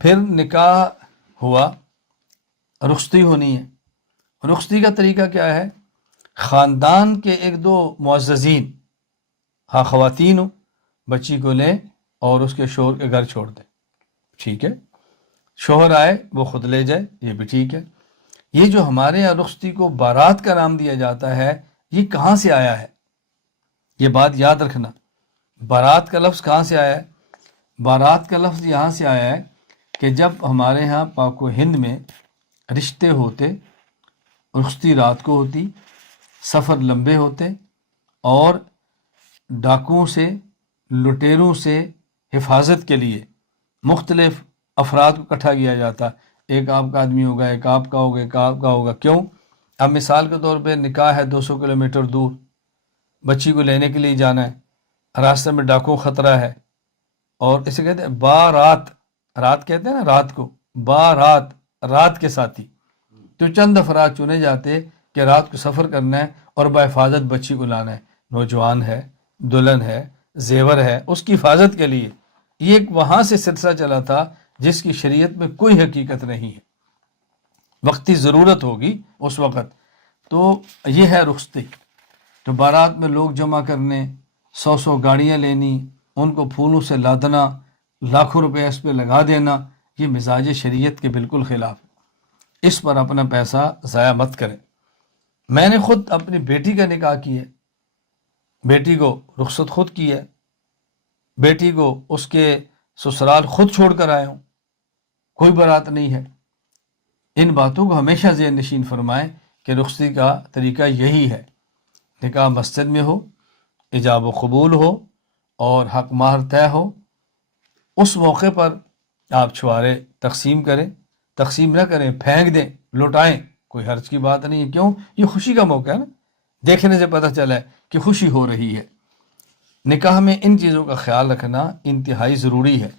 پھر نکاح ہوا، رخصتی ہونی ہے۔ رخصتی کا طریقہ کیا ہے؟ خاندان کے ایک دو معززین، ہاں خواتین ہوں، بچی کو لیں اور اس کے شوہر کے گھر چھوڑ دیں، ٹھیک ہے۔ شوہر آئے وہ خود لے جائے، یہ بھی ٹھیک ہے۔ یہ جو ہمارے یہاں رخصتی کو بارات کا نام دیا جاتا ہے، یہ کہاں سے آیا ہے؟ یہ بات یاد رکھنا، بارات کا لفظ کہاں سے آیا ہے؟ بارات کا لفظ یہاں سے آیا ہے کہ جب ہمارے ہاں پاک و ہند میں رشتے ہوتے، رخصتی رات کو ہوتی، سفر لمبے ہوتے، اور ڈاکوؤں سے، لٹیروں سے حفاظت کے لیے مختلف افراد کو اکٹھا کیا جاتا، ایک آپ کا آدمی ہوگا، ایک آپ کا ہوگا، ایک آپ کا ہوگا۔ کیوں؟ اب مثال کے طور پہ نکاح ہے 200 کلومیٹر دور، بچی کو لینے کے لیے جانا ہے، راستے میں ڈاکو خطرہ ہے، اور اسے کہتے ہیں بارات، رات کہتے ہیں نا رات کو، بارات، رات کے ساتھی۔ تو چند افراد چنے جاتے کہ رات کو سفر کرنا ہے اور بحفاظت بچی کو لانا ہے، نوجوان ہے، دلہن ہے، زیور ہے، اس کی حفاظت کے لیے۔ یہ ایک وہاں سے سلسلہ چلا تھا جس کی شریعت میں کوئی حقیقت نہیں ہے، وقتی ضرورت ہوگی اس وقت۔ تو یہ ہے رخصتی۔ تو بارات میں لوگ جمع کرنے، 100 گاڑیاں لینی، ان کو پھولوں سے لادنا، لاکھوں روپے اس پہ لگا دینا، یہ مزاج شریعت کے بالکل خلاف ہے۔ اس پر اپنا پیسہ ضائع مت کریں۔ میں نے خود اپنی بیٹی کا نکاح کیا ہے، بیٹی کو رخصت خود کی ہے، بیٹی کو اس کے سسرال خود چھوڑ کر آیا ہوں، کوئی بارات نہیں ہے۔ ان باتوں کو ہمیشہ ذہن نشین فرمائیں کہ رخصتی کا طریقہ یہی ہے۔ نکاح مسجد میں ہو، ایجاب و قبول ہو اور حق مہر طے ہو، اس موقع پر آپ چھوارے تقسیم کریں، تقسیم نہ کریں، پھینک دیں، لوٹائیں، کوئی حرج کی بات نہیں ہے۔ کیوں؟ یہ خوشی کا موقع ہے نا، دیکھنے سے پتہ چلا ہے کہ خوشی ہو رہی ہے۔ نکاح میں ان چیزوں کا خیال رکھنا انتہائی ضروری ہے۔